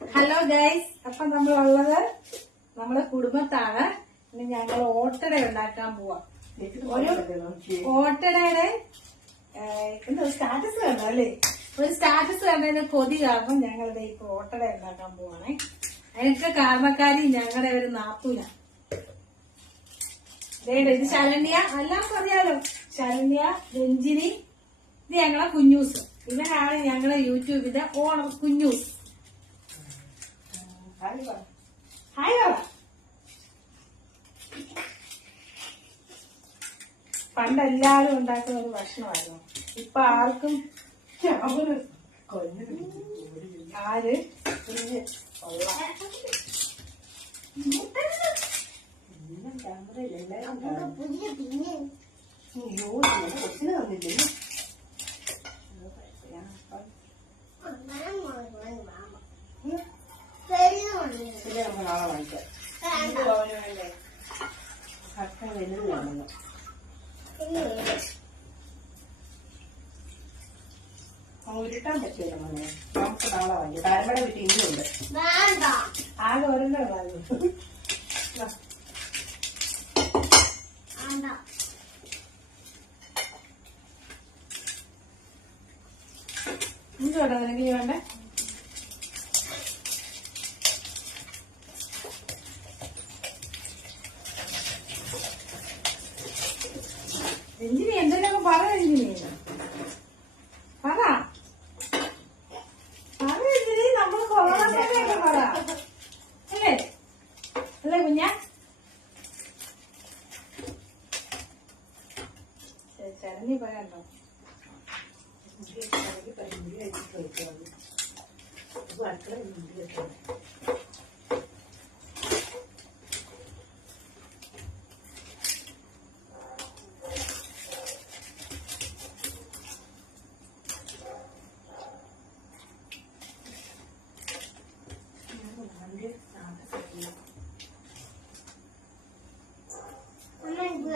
Hello guys അപ്പൊ നമ്മളുള്ളത് നമ്മളെ കുടുംബത്താണ്. ഇനി ഞങ്ങൾ ഓട്ടട ഉണ്ടാക്കാൻ പോവാം. ഒരു ഓട്ടടയുടെ എന്താ സ്റ്റാറ്റസ് കണ്ടോ അല്ലേ? ഒരു സ്റ്റാറ്റസ് കണ്ടതിന് കൊതി കാരണം ഞങ്ങൾ ഇപ്പൊ ഓട്ടട ഉണ്ടാക്കാൻ പോവാണേ. അതിനൊക്കെ കാരണക്കാരി ഞങ്ങളുടെ ഒരു നാപ്പൂല ദേടെ ഇത് ശരണ്യ. എല്ലാം അറിയാലോ ശരണ്യ രഞ്ജിനി ഇത് ഞങ്ങളെ കുഞ്ഞൂസ്. ഇവനാണ് ഞങ്ങളെ യൂട്യൂബിന്റെ ഓണം കുഞ്ഞു. ഹായ് പറ. പണ്ട് എല്ലാരും ഉണ്ടാക്കുന്ന ഒരു ഭക്ഷണമായിരുന്നു. ഇപ്പൊ ആർക്കും ആര്? ഉരുട്ടാൻ പറ്റില്ല മോനെ. നമുക്ക് നാളെ വാങ്ങിക്കാം. താരമ്പട വീട്ടിൽ ഇനിയുണ്ട്. ആകെ ഒരെണ്ണം എന്തുവാടാ നിനക്ക് ഇനി വേണ്ടേ? രഞ്ജിനി എന്തെങ്കിലുമൊക്കെ പറ രഞ്ജിനി പറ പറ രഞ്ജിനി നമ്മൾ കൊറോണ സമയമൊക്കെ പറ അല്ലേ അല്ലേ കുഞ്ഞാ ചരഞ്ഞി പറയണ്ടോ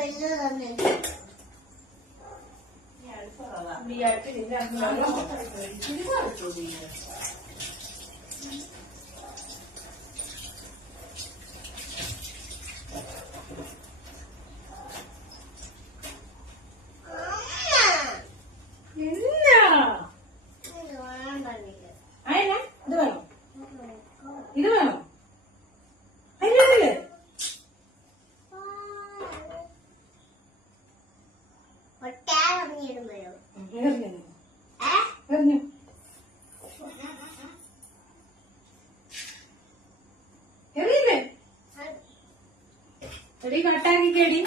എന്നാ അയന ഇത് വേണോ ഇത് വേണോ അതിനില്ലേ എറിഞ്ഞു എറിഞ്ഞു എറിയില്ലേ എടി കട്ടാക്കിക്കേടി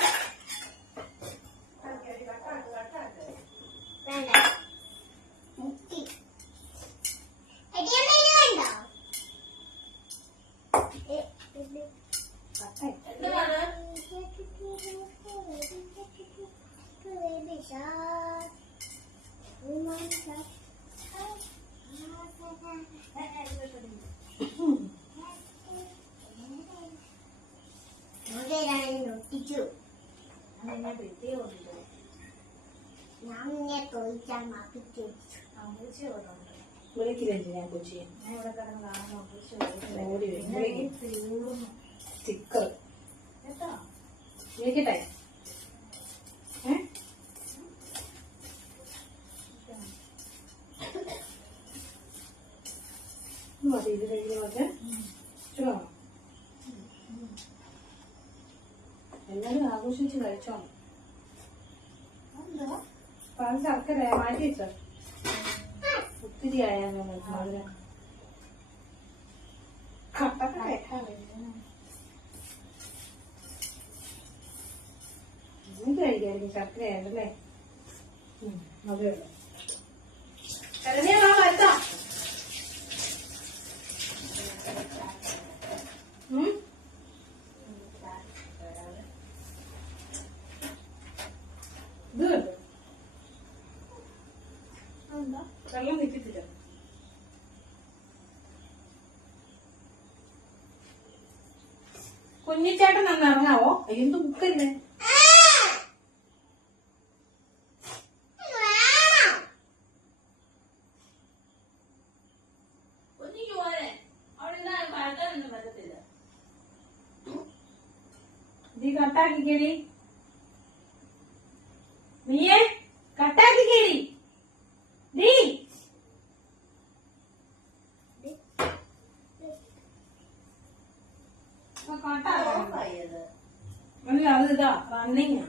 ഞാൻ നിന്നെ മാപ്പി ചോദിച്ചു. വിളിക്കില്ലേ ഞാൻ കൊച്ചിയെ ഓടി സ്റ്റിക്കർ. വിളിക്കട്ടെ? മതി ഇത് ഇഷ്ടമാണോ എല്ലാരും ആഘോഷിച്ച് കഴിച്ചോ? പാൽ ശർക്കര മാറ്റി വെച്ചോ ഒത്തിരി ആയാൽ മധുരം ഇത് കഴിക്കായിരിക്കും ശർക്കര ആയതല്ലേ മധുരം ശരണ്യ വാ വരുത്താം ഉം വെള്ളം നിൽക്കത്തില്ല കുഞ്ഞിച്ചേട്ടൻ അന്ന് ഇറങ്ങാവോ? എന്ത് ബുക്കല്ലേ നീ കട്ടാക്കിക്കടി. നീയേ? ഇതാ റണ്ണിങ്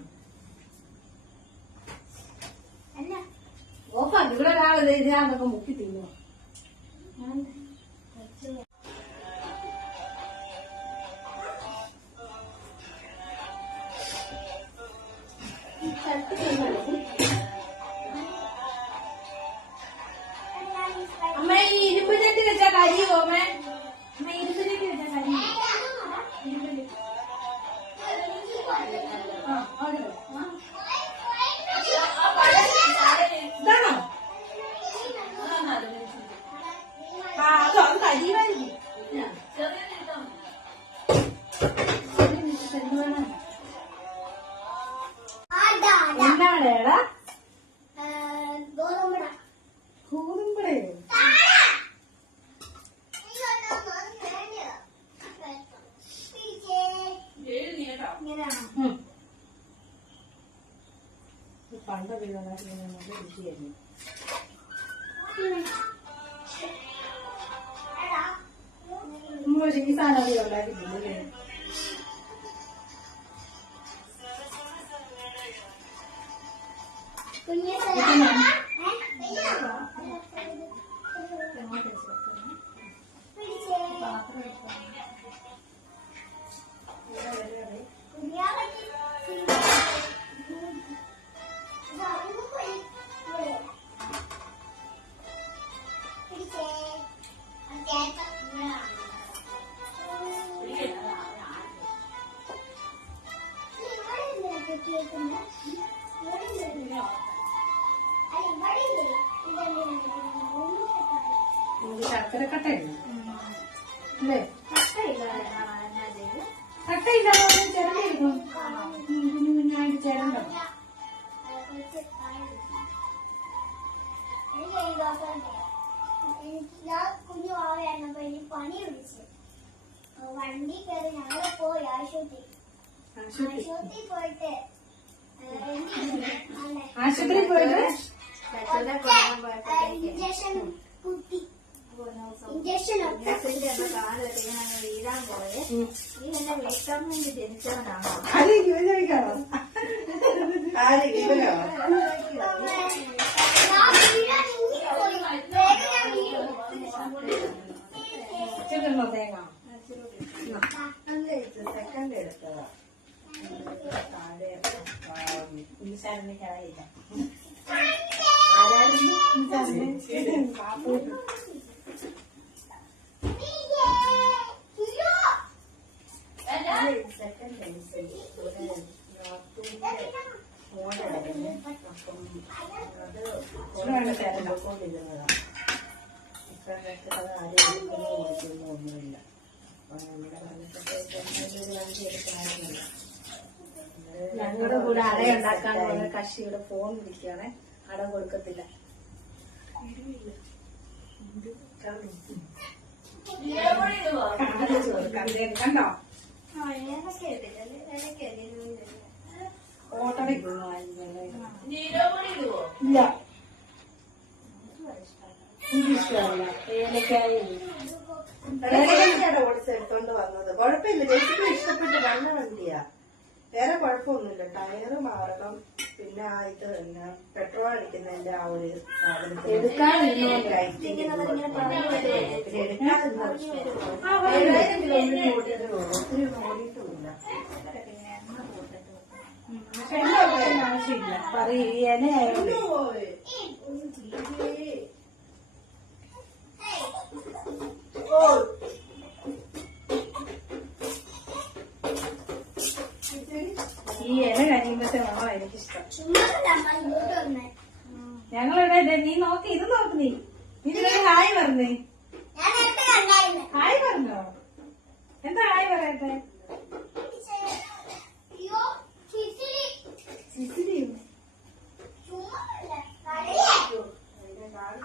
നല്ല ഇഞ്ചക്ഷൻ കുത്തി ഇഞ്ചക്ഷൻ വീഴാൻ പോയെ ഉം. ഈ എന്നെ വിളിക്കാൻ വേണ്ടി ജനിച്ചവനാണോ അത് ചോദിക്കാണോ ആര് വീഴും ചെറുന്നോ തേങ്ങ സെക്കൻഡ് എടുത്തതാ താഴെ ഈ ശരണിക്കായില്ല ഒന്നുമില്ല ഞങ്ങളുടെ കൂടെ അടയുണ്ടാക്കാൻ കക്ഷിയുടെ ഫോൺ വിളിക്കുകയാണെ. അട കൊടുക്കത്തില്ല. കണ്ടോ ഇല്ല. ഏലക്കായ വന്നത്? കുഴപ്പമില്ല ചേച്ചിക്ക് ഇഷ്ടപ്പെട്ട് വന്ന വണ്ടിയാ. വേറെ കുഴപ്പമൊന്നുമില്ല. ടയറ് മാറണം. പിന്നെ ആ ഇത് തന്നെ പെട്രോൾ അടിക്കുന്നതിന്റെ ആ ഒരു എടുക്കാൻ നിന്നോണ്ട്. ലൈറ്റിങ് ഈ ഇല കഴിയുമ്പത്തെ വേണം എനിക്കിഷ്ടം. ഞങ്ങളിവിടെ നീ നോക്കി ഇത് നോക്ക് നീ ഇതിലൊരു ഹായ് പറഞ്ഞേ. ഹായ് പറഞ്ഞോ? എന്താ ഹായ് പറയട്ടെ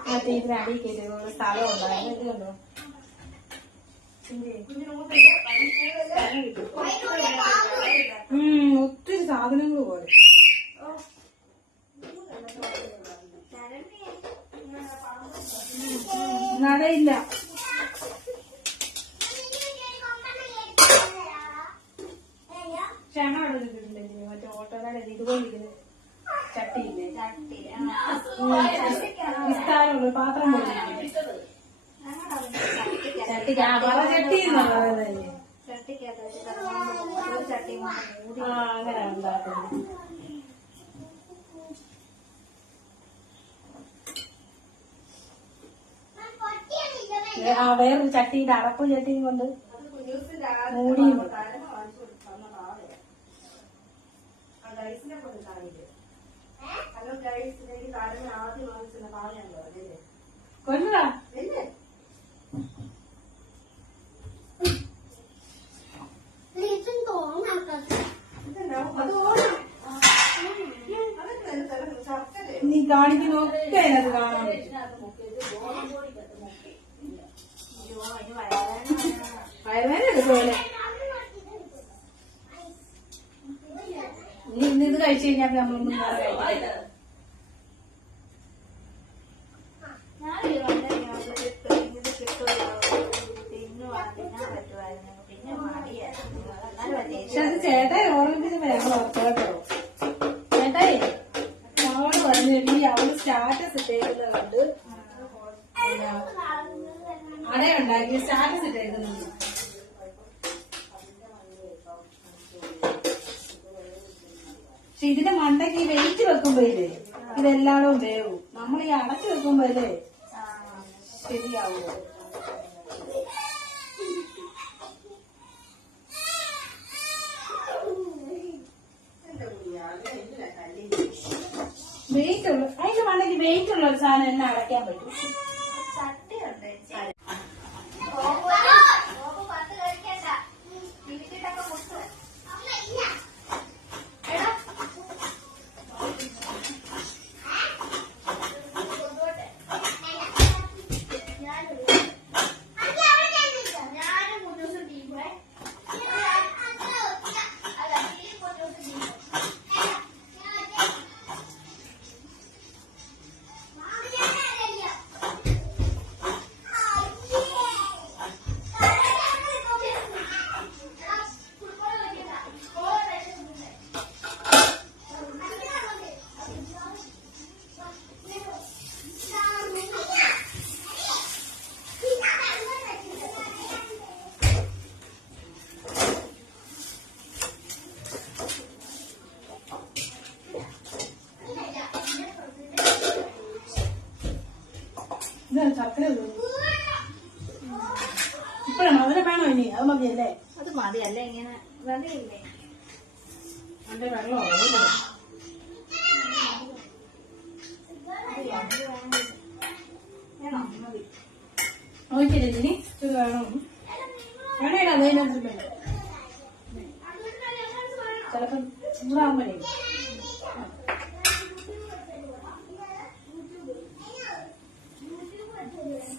മറ്റേ ഇതിന് അടിയിൽ കയറ്റി ഒരു സ്ഥലം ഉണ്ടായിരുന്നു ഇത് കണ്ടോ? ഒത്തിരി സാധനങ്ങൾ പോലെ. നടയില്ല. അവിടെ മറ്റേ ഓട്ടോയുടെ ചട്ടിയില്ലേ? വിസ്താരമുള്ള പാത്രം പോലെ. ചട്ടി ആ അങ്ങനെ ഉണ്ടാക്കുന്നത് ആ വേറൊരു ചട്ടിയുടെ അടപ്പ് ചട്ടിയും കൊണ്ട് മൂടി. വെക്കും. ഹലോ ഗൈസ് എനിക്ക് താരമ ആദ്യം വാങ്ങിച്ചിരുന്ന പാവയാണ് പറഞ്ഞല്ലേ കൊല്ലടാ അല്ലേ ഇതെന്നാ? അത് ഓണം അതെന്താ ശർക്കര നീ കാണിക്കുന്നൊക്കെ അതിനകത്ത് കാണാൻ പറ്റും. വയറുവേദന എടുക്കുമല്ലേ നീ ഇന്ന് ഇത് കഴിച്ചു കഴിഞ്ഞാൽ നമ്മളൊന്നും സ്റ്റാറ്റസ് ഇട്ടേക്കുന്നത് കണ്ട് സ്റ്റാറ്റസ് ഇട്ടേക്കുന്നുണ്ട് പക്ഷെ ഇതിന്റെ മണ്ടയ്ക്ക് ഈ വെയിറ്റ് വെക്കുമ്പോ ഇല്ലേ? ഇതെല്ലാടും വേവും. നമ്മൾ ഈ അടച്ചു വെക്കുമ്പോ അല്ലേ ശരിയാവൂ വെയിറ്റ് ഉള്ള അതിന്റെ വെയിറ്റ് ഉള്ള ഒരു സാധനം എന്നെ അടയ്ക്കാൻ പറ്റും.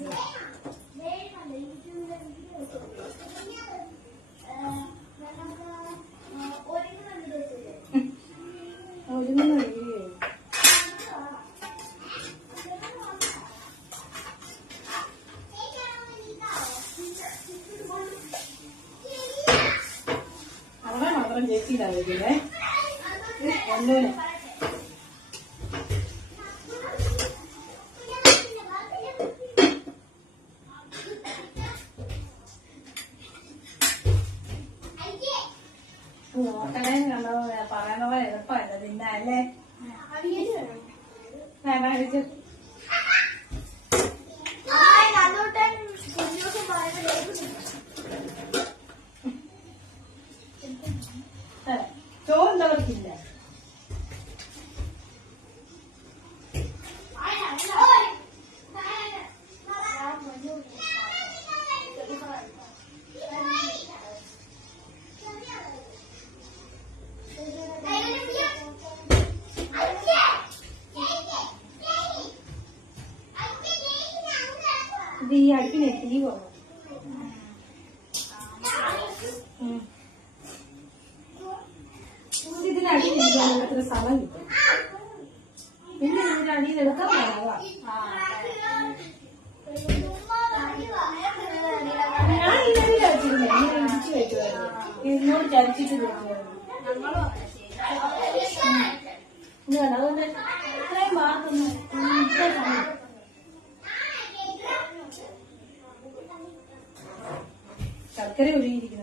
Yes. ചോറുണ്ടവർക്കില്ല ശർക്കര ഒരുങ്ങിയിരിക്കുന്നുണ്ടോ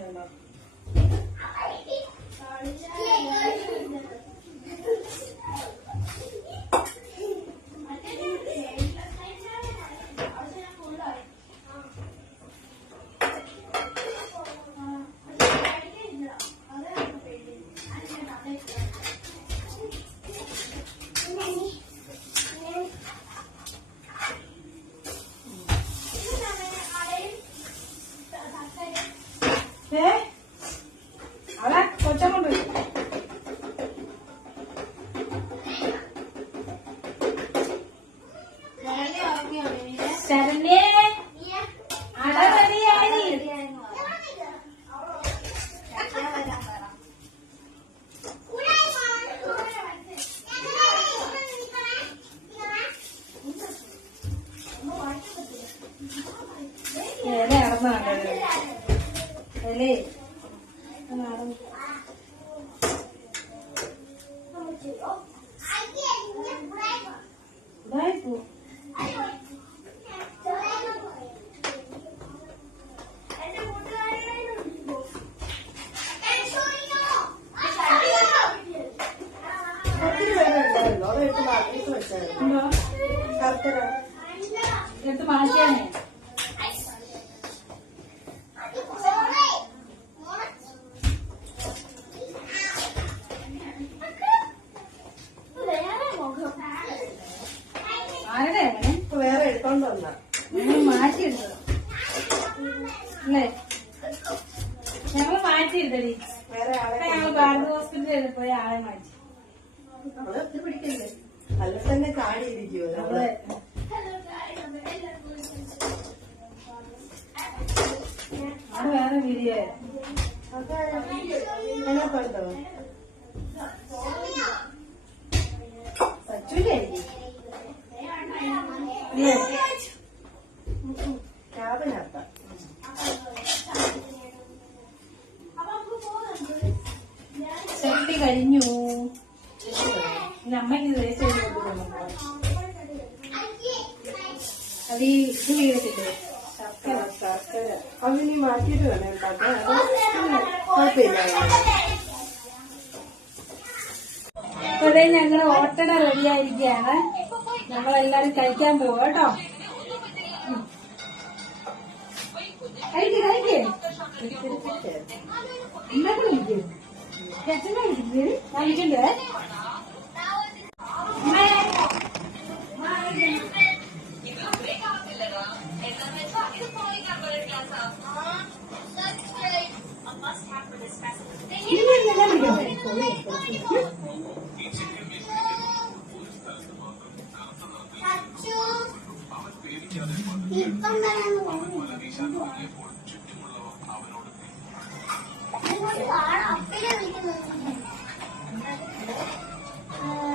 ഇലേ ഇതായിപ്പോ ഒത്തിരി പേരെ ഉണ്ടായിരുന്നു അത് എടുത്ത് മാറ്റിയിട്ട് വെച്ചായിരുന്നു ഉണ്ടോ ശർക്കര എടുത്ത് മാറ്റിയാണേ ആരുടെ? വേറെ എടുത്തോണ്ട് വന്ന. ഞങ്ങൾ മാറ്റിയെടുത്തത് അല്ലേ? ഞങ്ങൾ മാറ്റിയെടുത്തടി വേറെ ആളെ ഞങ്ങൾ ഭാരത് ഹോസ്പിറ്റലിൽ പോയി ആളെ മാറ്റി. നമ്മൾ ഒത്തിരി പിടിക്കല്ലേ? അല്ല തന്നെ കാടിയിരിക്കുമോ നമ്മൾ. അത് വേറെ വീഡിയോ അത് അതിനകത്തുണ്ടോ സച്ചുവിന്റെ ഇല്ലേ ക്യാബിനകത്ത. ചട്ടി കഴിഞ്ഞു. അമ്മയ്ക്ക് തേച്ച് കൊടുക്കുന്നു അത് ഈ ഇത് വീഴത്തില്ലേ ശർക്കര. ശർക്കര. അത് നീ മാറ്റിയിട്ട് വേണം ഉണ്ടാക്കാൻ അത് കുഴപ്പമില്ല. അപ്പൊ അതേ ഞങ്ങൾ ഓട്ടട റെഡിയായിരിക്കുകയാണ് ഞങ്ങളെല്ലാരും കഴിക്കാൻ പോവാ കേട്ടോ. കഴിക്കേ കഴിക്കേ. കഴിക്ക്? ഇന്നൊക്കെ വിളിക്കും ചേച്ചനെ വിളിക്കില്ലേ ഞാൻ വിളിക്കണ്ടേ അമ്മേ. ഇനി ഞാൻ വിളിക്കാം ഇപ്പം വരാൻ പോകുന്നു അപ്പനെ വിളിക്കുന്നു അവിടെ ചെന്നിട്ട് പിന്നെ പറഞ്ഞ അവിടെ ഇരിക്കും. ഇപ്പൊ വരും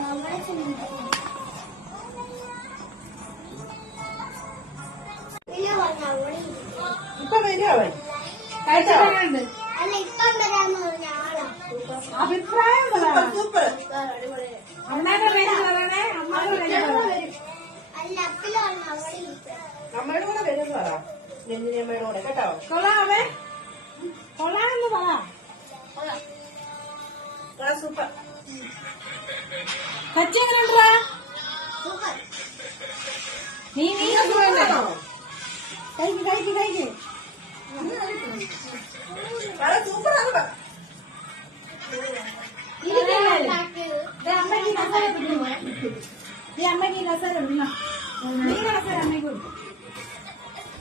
അവൻ കഴിച്ചിട്ടുണ്ട് അല്ല ഇപ്പം വരാന്ന് പറഞ്ഞ ആളാ അഭിപ്രായം സൂപ്പർ അമ്മയുടെ അല്ല അപ്പല പറഞ്ഞ അവിടെ. അമ്മയുടെ കൂടെ വരും പറ നെഞ്ഞിനി അമ്മയുടെ കൂടെ. കേട്ടോ? കൊള്ളാമേ. കൊള്ളാമെന്ന് പറ. സൂപ്പർ. കച്ചി എങ്ങനെ ഉണ്ടാ നീ നീ കഴിക്ക് കഴിക്ക് കഴിക്ക്. അമ്മയ്ക്ക് പിടിക്കണം നീ കസേര അമ്മയ്ക്ക് കൊടുക്കും.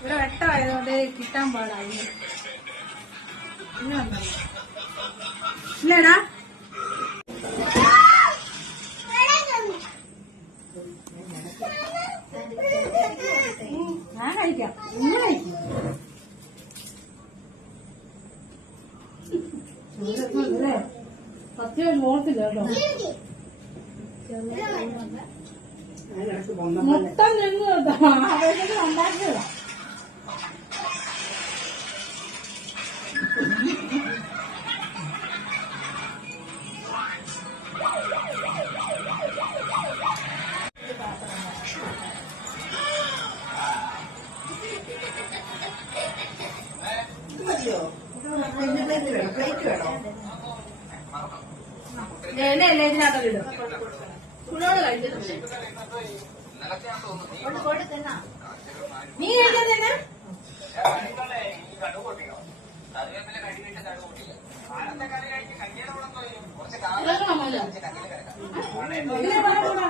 ഇവിടെ വെട്ടമായതുകൊണ്ട് കിട്ടാൻ പാടായി. ഇല്ലേടാ ചൂടോട് കഴിച്ചിട്ടില്ലേ നീ.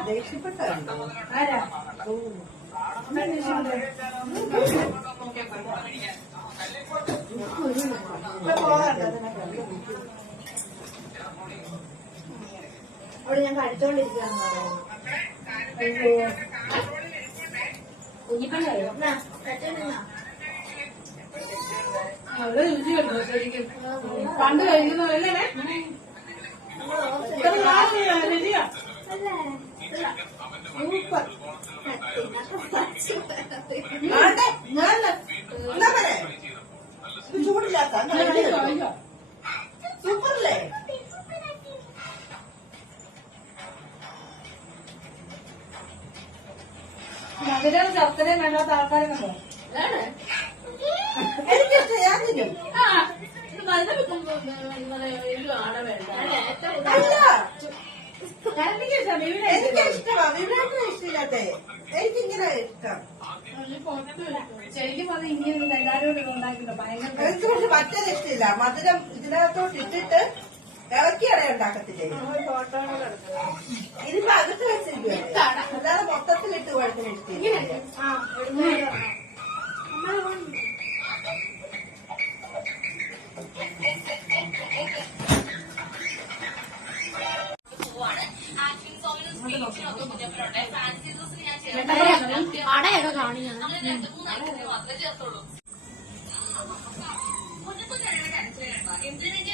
ദേഷ്യപ്പെട്ടോ ആരാ? പോകാറുണ്ട് അതിനൊക്കെ അവിടെ ഞാൻ പഠിച്ചോണ്ടിരിക്കുകയാണെന്ന് പറയുന്നു. അയ്യോ. കുഞ്ഞിപ്പിള്ളേരോ പറ്റുന്നില്ല അത് രുചിയുണ്ടോ ശരിക്കും? പണ്ട് കഴിക്കുന്ന അല്ലേ? ഇത്ര നാൾ രുചിയാ. സൂപ്പർ. ചൂടില്ലാത്ത അങ്ങനെ കഴിക്കോ, കഴിക്കോ. സൂപ്പറല്ലേ മധുരം ശർക്കരയും വേണ്ടാത്ത ആൾക്കാരെ കണ്ടോ? ഞാൻ തിന്നും. അല്ല എനിക്ക് ഇഷ്ടമാ ഇഷ്ടമില്ലാത്തേ. എനിക്കിങ്ങനെ ഇഷ്ടം. ശരിക്കും പറഞ്ഞാൽ ഇങ്ങനെ എല്ലാവരും കൂടി ഭയങ്കര എനിക്ക് പക്ഷെ മറ്റേത് ഇഷ്ടമില്ല. മധുരം ഇതിനകത്തോട്ട് ഇട്ടിട്ട് ഇളക്കിയട ഉണ്ടാക്കത്തില്ലേ? ഇതിപ്പോ അകത്ത് വെച്ചിരിക്കും അല്ലാതെ മൊത്തത്തിലിട്ട് ഇഷ്ടമില്ല അടയൊക്കെ കാണിക്കണം ഇഷ്ടം നിമിഷം ഇടകൊണ്ടത് അത്ര എന്നാ പോലെ എന്നാ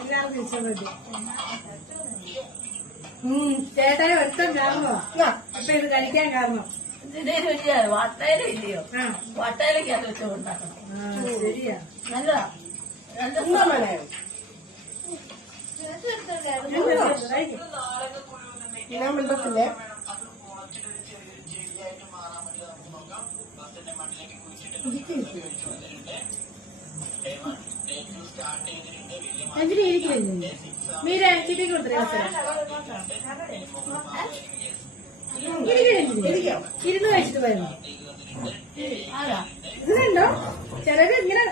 എല്ലാവർക്കും ഇഷ്ടപ്പെട്ടു ഉം ചേട്ടായി ഒരുത്തം കാരണോ അപ്പൊ ഇത് കഴിക്കാൻ കാരണം ഇതിന്റെ രുചിയാണ് വട്ടയില ഇല്ലയോ? ആ. വട്ടയിലൊക്കെ വെച്ച് ഉണ്ടാക്കണം ശരിയാ. നല്ലതാ. ഞാൻ മിണ്ടത്തില്ലേ? അഞ്ചിന് ഇരിക്കില്ലേ മീര ചിട്ടി കൊടുത്തേ ഇരിക്കാം ഇരുന്ന് കഴിച്ചിട്ട് വരുന്നു ഇതിലുണ്ടോ ചിലര് ഇങ്ങനെ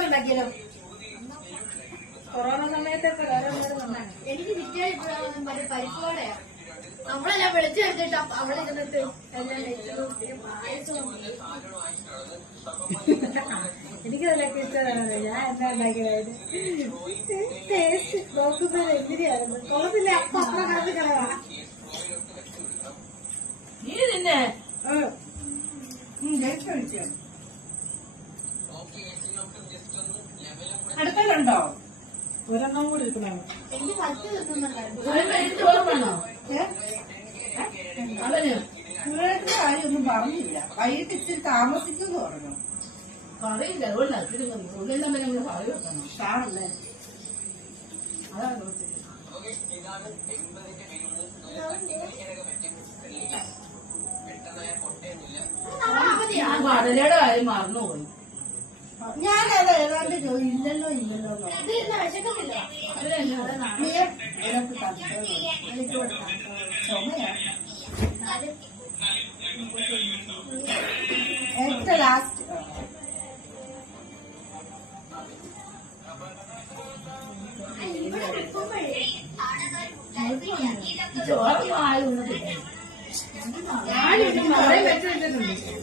ഉണ്ടാക്കിയല്ലോ. കൊറോണ സമയത്തൊക്കെ വേറെ എനിക്ക് കിട്ടിയ പരിപ്പോടെയാ നമ്മളെല്ലാം വിളിച്ചു കഴിഞ്ഞിട്ട് അവിടെ ഇരുന്നിട്ട് എല്ലാം കഴിച്ചതും പിന്നെ പായസവും എനിക്ക് അതിലൊക്കെ ഇഷ്ടമാണ് ഞാൻ എന്താ ഉണ്ടാക്കിയത്? ടേസ്റ്റ് നോക്കുന്നത് എന്തിനായിരുന്നു കൊള്ളത്തില്ല അപ്പൊ അത്ര കടന്ന് കളവാ നീ നിന്നെ? അടുത്തലുണ്ടോ ഒരെണ്ണം കൂടി എടുക്കണോ. എനിക്ക് പത്ത് കിട്ടുന്നുണ്ടായിരുന്നു. അവന് സുരേഷിന്റെ കാര്യം ഒന്നും പറഞ്ഞില്ല വൈകിട്ട് ഇച്ചിരി താമസിക്കുന്നു പറഞ്ഞു പറയില്ല അതുകൊണ്ടാ ഇത്തിരി ഉള്ളിൽ തന്നെ നമ്മൾ വെക്കണം സാറല്ലേ അതാണ്. ഞാൻ കടലയുടെ കാര്യം മറന്നുപോയി ഞാനത് ഏതാണ്ട് ചോദിച്ചു ഇല്ലല്ലോ ഇല്ലല്ലോ എന്ന് പറഞ്ഞു. ഇത് ഞാൻ ഇവിടെ നീ നിനക്ക്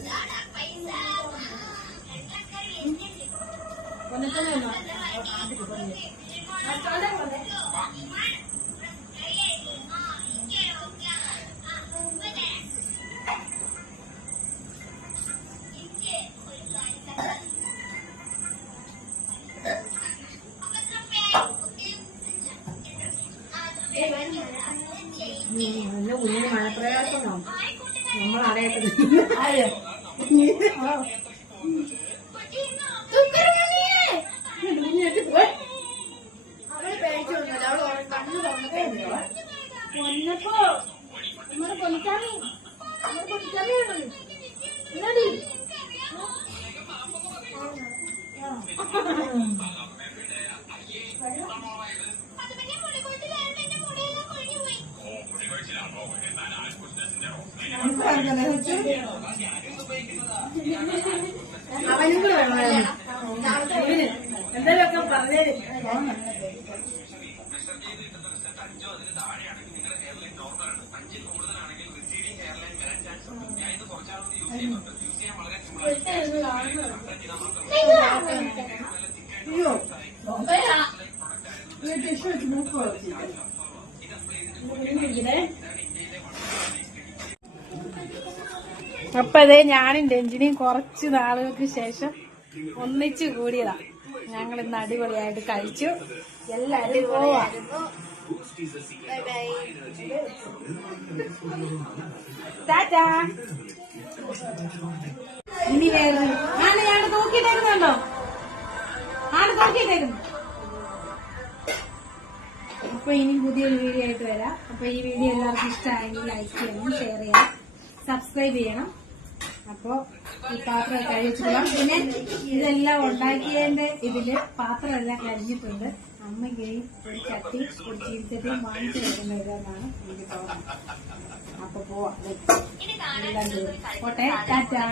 എന്റെ കുഞ്ഞിന് മഴപ്രയാസമാവും നമ്മൾ അറിയത്തില്ല അപ്പൊ അതെ ഞാനും രഞ്ജിനിയും കുറച്ച് നാളുകൾക്ക് ശേഷം ഒന്നിച്ചു കൂടിയതാ. ഞങ്ങൾ ഇന്ന് അടിപൊളിയായിട്ട് കഴിച്ചു. ബൈ ഇനി വേറെ ആണ് ഞാൻ നോക്കിയിട്ടേക്കുന്നുണ്ടോ ആണ് നോക്കിയിട്ടേക്കുന്നു അപ്പൊ ഇനി പുതിയൊരു വീഡിയോ ആയിട്ട് വരാം. അപ്പൊ ഈ വീഡിയോ എല്ലാവർക്കും ഇഷ്ടമായെങ്കിൽ ലൈക്ക് ചെയ്യണം ഷെയർ ചെയ്യണം സബ്സ്ക്രൈബ് ചെയ്യണം. അപ്പൊ ഈ പാത്രം കഴിച്ചിട്ടുള്ള പിന്നെ ഇതെല്ലാം ഉണ്ടാക്കിയതിന്റെ ഇതിൽ പാത്രമെല്ലാം കഴിഞ്ഞിട്ടുണ്ട്. അമ്മയ്ക്ക് ഒരു ചട്ടി ഒരു ചീരിച്ചട്ടി വാങ്ങിച്ചു എന്നാണ് എനിക്ക് തോന്നുന്നത്. അപ്പൊ പോവാം. പോട്ടെ ടാറ്റാ.